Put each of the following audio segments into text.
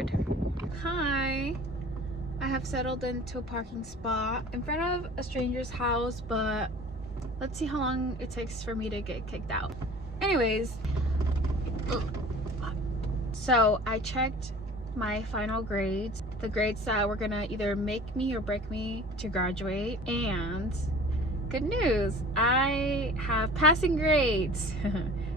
weird. Hi. I have settled into a parking spot in front of a stranger's house, but let's see how long it takes for me to get kicked out. Anyways, so I checked my final grades, the grades that were gonna either make me or break me to graduate, and good news, I have passing grades.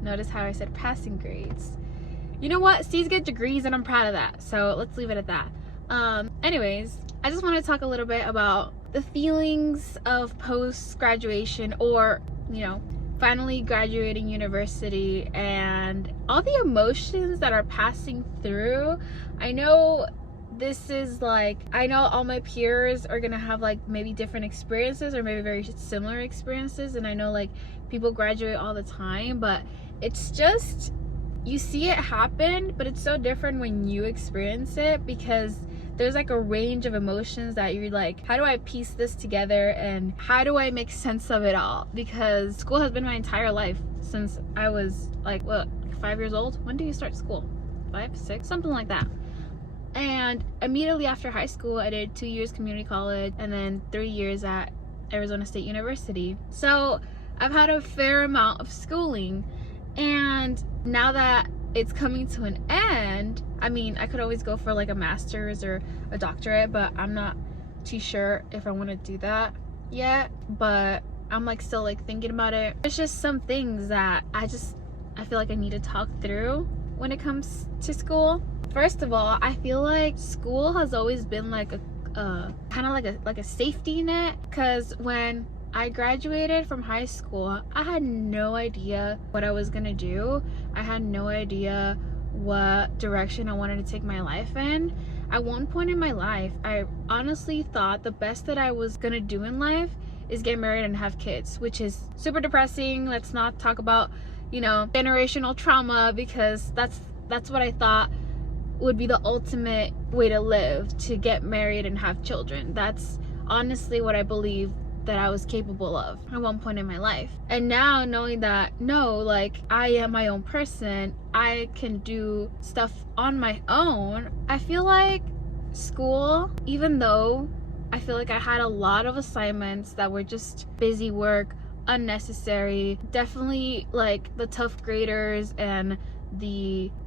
Notice how I said passing grades. You know what? C's get degrees and I'm proud of that, so let's leave it at that. Anyways, I just want to talk a little bit about the feelings of post-graduation, or, you know, finally graduating university, and all the emotions that are passing through. I know this is like, I know all my peers are gonna have like maybe different experiences or maybe very similar experiences, and I know like people graduate all the time, but it's just, you see it happen, but it's so different when you experience it, because there's like a range of emotions that you're like, how do I piece this together and how do I make sense of it all? Because school has been my entire life since I was like, what, 5 years old? When do you start school? 5, 6, something like that. And immediately after high school, I did 2 years community college and then 3 years at Arizona State University. So I've had a fair amount of schooling, and now that it's coming to an end, I mean, I could always go for like a master's or a doctorate, but I'm not too sure if I want to do that yet, but I'm like still like thinking about it. There's just some things that I feel like I need to talk through when it comes to school. First of all, I feel like school has always been like a kind of like a safety net, because when I graduated from high school, I had no idea what I was gonna do. I had no idea what direction I wanted to take my life in. At one point in my life, I honestly thought the best that I was gonna do in life is get married and have kids, which is super depressing. Let's not talk about, you know, generational trauma, because that's what I thought would be the ultimate way to live, to get married and have children. That's honestly what I believe that I was capable of at one point in my life. And now knowing that, no, like, I am my own person, I can do stuff on my own, I feel like school, even though I feel like I had a lot of assignments that were just busy work, unnecessary, definitely like the tough graders and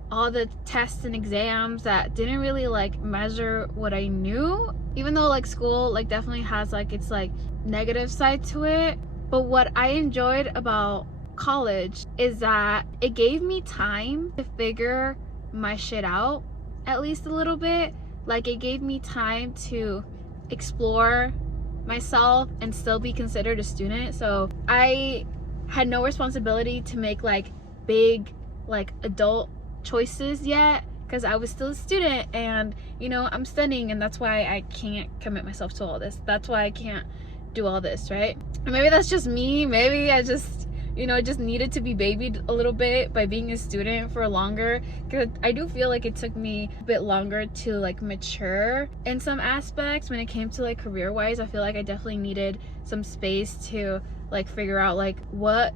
all the tests and exams that didn't really like measure what I knew, even though like school like definitely has like its like negative side to it. But what I enjoyed about college is that it gave me time to figure my shit out, at least a little bit. Like, it gave me time to explore myself and still be considered a student. So I had no responsibility to make like big like adult choices yet, because I was still a student, and you know, I'm studying, and that's why I can't commit myself to all this. That's why I can't do all this, right? And maybe that's just me. Maybe I just, you know, just needed to be babied a little bit by being a student for longer, because I do feel like it took me a bit longer to like mature in some aspects when it came to like career wise. I feel like I definitely needed some space to like figure out like what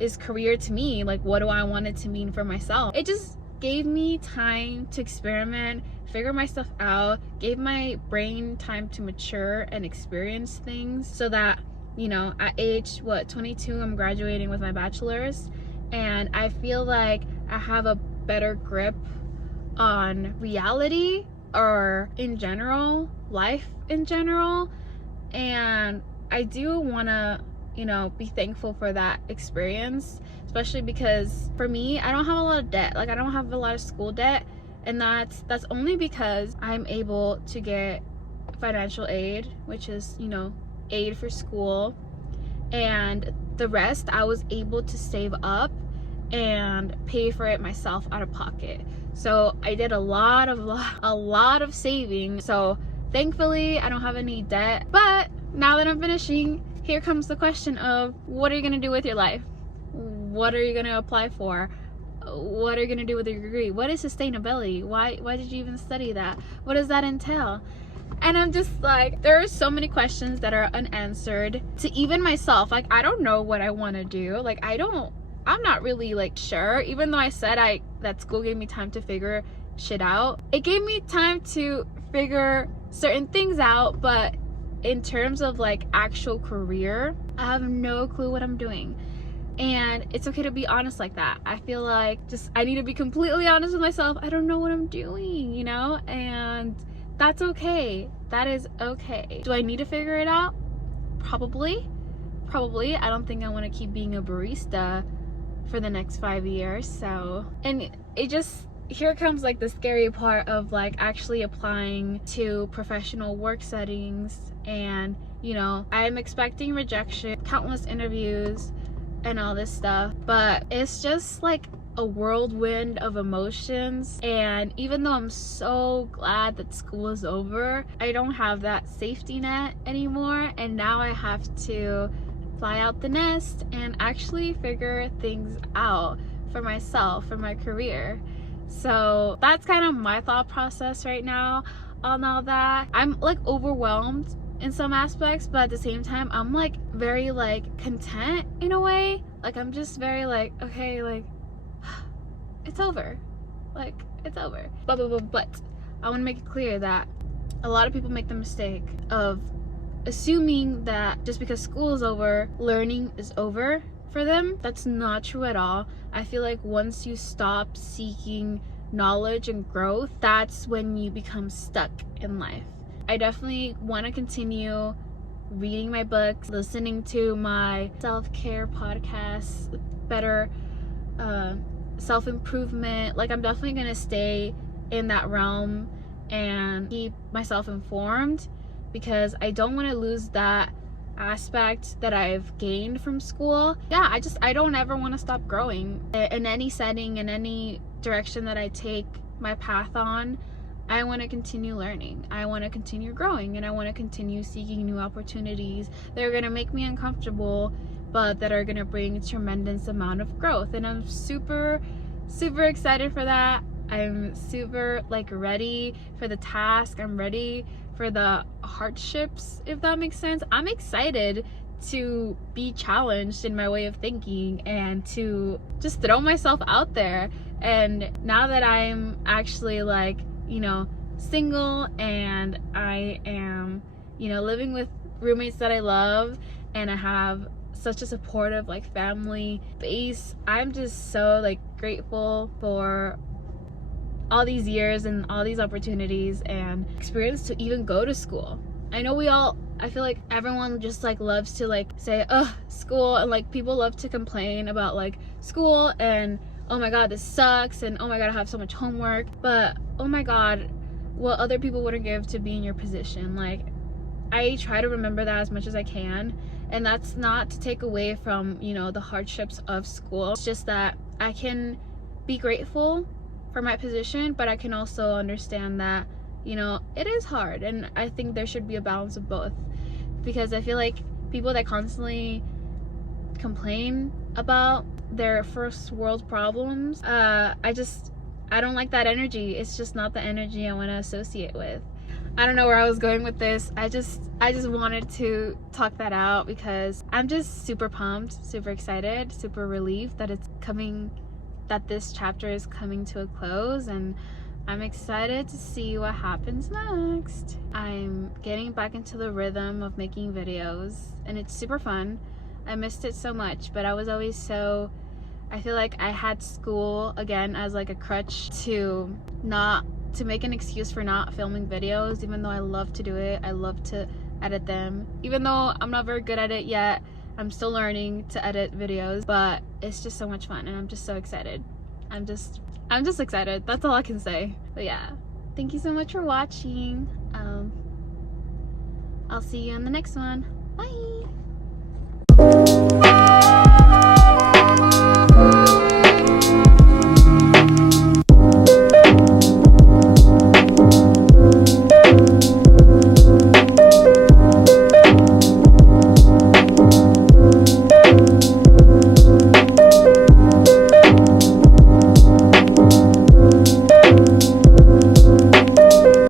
is career to me, like what do I want it to mean for myself. It just gave me time to experiment, figure my stuff out, gave my brain time to mature and experience things, so that, you know, at age 22, I'm graduating with my bachelor's, and I feel like I have a better grip on reality, or in general, life in general. And I do want to, you know, be thankful for that experience, especially because for me, I don't have a lot of debt. Like, I don't have a lot of school debt, and that's only because I'm able to get financial aid, which is, you know, aid for school, and the rest I was able to save up and pay for it myself out of pocket. So I did a lot of saving. So thankfully I don't have any debt. But now that I'm finishing, here comes the question of, what are you gonna do with your life? What are you gonna apply for? What are you gonna do with your degree? What is sustainability? Why did you even study that? What does that entail? And I'm just like, there are so many questions that are unanswered to even myself. Like, I don't know what I want to do. Like, I'm not really like sure, even though I said that school gave me time to figure shit out. It gave me time to figure certain things out, but in terms of like actual career, I have no clue what I'm doing. And it's okay to be honest like that. I feel like I need to be completely honest with myself. I don't know what I'm doing, you know? And that's okay. That is okay. Do I need to figure it out? Probably. I don't think I want to keep being a barista for the next 5 years. So, and it just, here comes like the scary part of like actually applying to professional work settings. And you know, I'm expecting rejection, countless interviews and all this stuff, but it's just like a whirlwind of emotions. And even though I'm so glad that school is over, I don't have that safety net anymore, and now I have to fly out the nest and actually figure things out for myself, for my career. So that's kind of my thought process right now on all that. I'm like overwhelmed in some aspects, but at the same time I'm like very like content in a way. Like I'm just very like, okay, like it's over, like it's over. But I want to make it clear that a lot of people make the mistake of assuming that just because school is over, learning is over for them. That's not true at all. I feel like once you stop seeking knowledge and growth, that's when you become stuck in life. I definitely want to continue reading my books, listening to my self-care podcasts, better self-improvement. Like I'm definitely going to stay in that realm and keep myself informed, because I don't want to lose that aspect that I've gained from school. Yeah, I don't ever want to stop growing in any setting, in any direction that I take my path on. I want to continue learning, I want to continue growing, and I want to continue seeking new opportunities that are going to make me uncomfortable, but that are going to bring a tremendous amount of growth. And I'm super excited for that. I'm super like ready for the task. I'm ready for the hardships, if that makes sense. I'm excited to be challenged in my way of thinking and to just throw myself out there. And now that I'm actually like, you know, single, and I am, you know, living with roommates that I love, and I have such a supportive like family base, I'm just so like grateful for all these years and all these opportunities and experience to even go to school. I know I feel like everyone just like loves to like say, ugh, school, and like people love to complain about like school and oh my god, this sucks, and oh my god, I have so much homework. But oh my god, what other people wouldn't give to be in your position. Like I try to remember that as much as I can, and that's not to take away from, you know, the hardships of school. It's just that I can be grateful for my position, but I can also understand that, you know, it is hard, and I think there should be a balance of both, because I feel like people that constantly complain about their first world problems, I don't like that energy. It's just not the energy I want to associate with. I don't know where I was going with this. I just wanted to talk that out because I'm just super pumped, super excited, super relieved that it's coming, that this chapter is coming to a close, and I'm excited to see what happens next. I'm getting back into the rhythm of making videos, and it's super fun. I missed it so much, but I was always so, I feel like I had school again as like a crutch to make an excuse for not filming videos, even though I love to do it. I love to edit them. Even though I'm not very good at it yet, I'm still learning to edit videos, but it's just so much fun, and I'm just so excited. I'm just excited. That's all I can say. But yeah, thank you so much for watching. I'll see you in the next one. Bye.